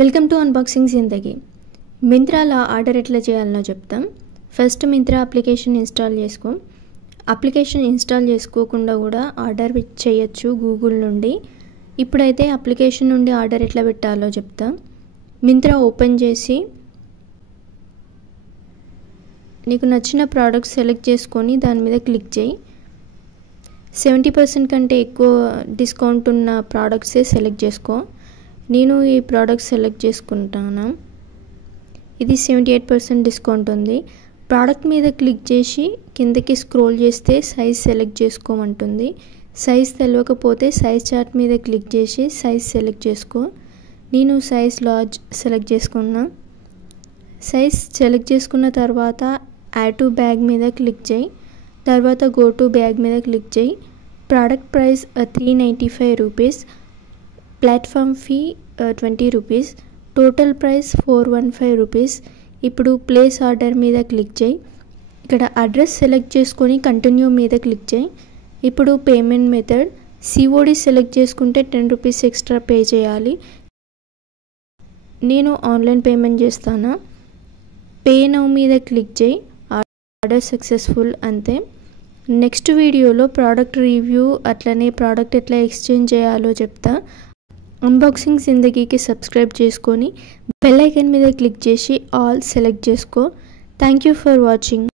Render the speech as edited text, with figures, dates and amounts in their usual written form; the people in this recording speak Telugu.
Welcome to unboxing Zindagi. మింత్రాలో order ఎట్లా చేయాలనో చెప్తాం. ఫస్ట్ మింత్రా అప్లికేషన్ ఇన్స్టాల్ చేసుకో. అప్లికేషన్ ఇన్స్టాల్ చేసుకోకుండా కూడా ఆర్డర్ చేయొచ్చు గూగుల్ నుండి. ఇప్పుడైతే అప్లికేషన్ నుండి ఆర్డర్ ఎట్లా పెట్టాలో చెప్తాం. మింత్రా ఓపెన్ చేసి నీకు నచ్చిన ప్రోడక్ట్ సెలెక్ట్ చేసుకొని దాని మీద క్లిక్ చేయి. 70% కంటే ఎక్కువ డిస్కౌంట్ ఉన్న ప్రోడక్ట్సే సెలెక్ట్ చేసుకో. నేను ఈ ప్రోడక్ట్ సెలెక్ట్ చేసుకుంటాను. ఇది 78% డిస్కౌంట్ ఉంది. ప్రోడక్ట్ మీద క్లిక్ చేసి కిందకి స్క్రోల్ చేస్తే సైజ్ సెలెక్ట్ చేసుకోమంటుంది. సైజ్ తెలియకపోతే సైజ్ చార్ట్ మీద క్లిక్ చేసి సైజ్ సెలెక్ట్ చేసుకో. నేను సైజ్ లార్జ్ సెలెక్ట్ చేసుకున్నా. సైజ్ సెలెక్ట్ చేసుకున్న తర్వాత యాడ్ టు బ్యాగ్ మీద క్లిక్ చేయి. తర్వాత గో టు బ్యాగ్ మీద క్లిక్ చేయి. Product price 395 rupees, platform fee 20 rupees, total price 415 rupees. ఇప్పుడు ప్లేస్ ఆర్డర్ మీద క్లిక్ చేయి. ఇక్కడ అడ్రస్ సెలెక్ట్ చేసుకొని కంటిన్యూ మీద క్లిక్ చేయి. ఇప్పుడు పేమెంట్ మెథడ్ COD సెలెక్ట్ చేసుకుంటే 10 రూపీస్ ఎక్స్ట్రా పే చేయాలి. నేను ఆన్లైన్ పేమెంట్ చేస్తాను. పే నౌ మీద క్లిక్ చేయి. Order successful. అంతే. నెక్స్ట్ వీడియోలో ప్రోడక్ట్ రివ్యూ అట్లనే ప్రోడక్ట్ ఎట్లా ఎక్స్చేంజ్ చేయాలో చెప్తా. అన్బాక్సింగ్ జిందగీకి సబ్స్క్రైబ్ చేసుకొని బెల్ ఐకాన్ మీద క్లిక్ చేసి ఆల్ సెలెక్ట్ చేసుకో. Thank you for watching.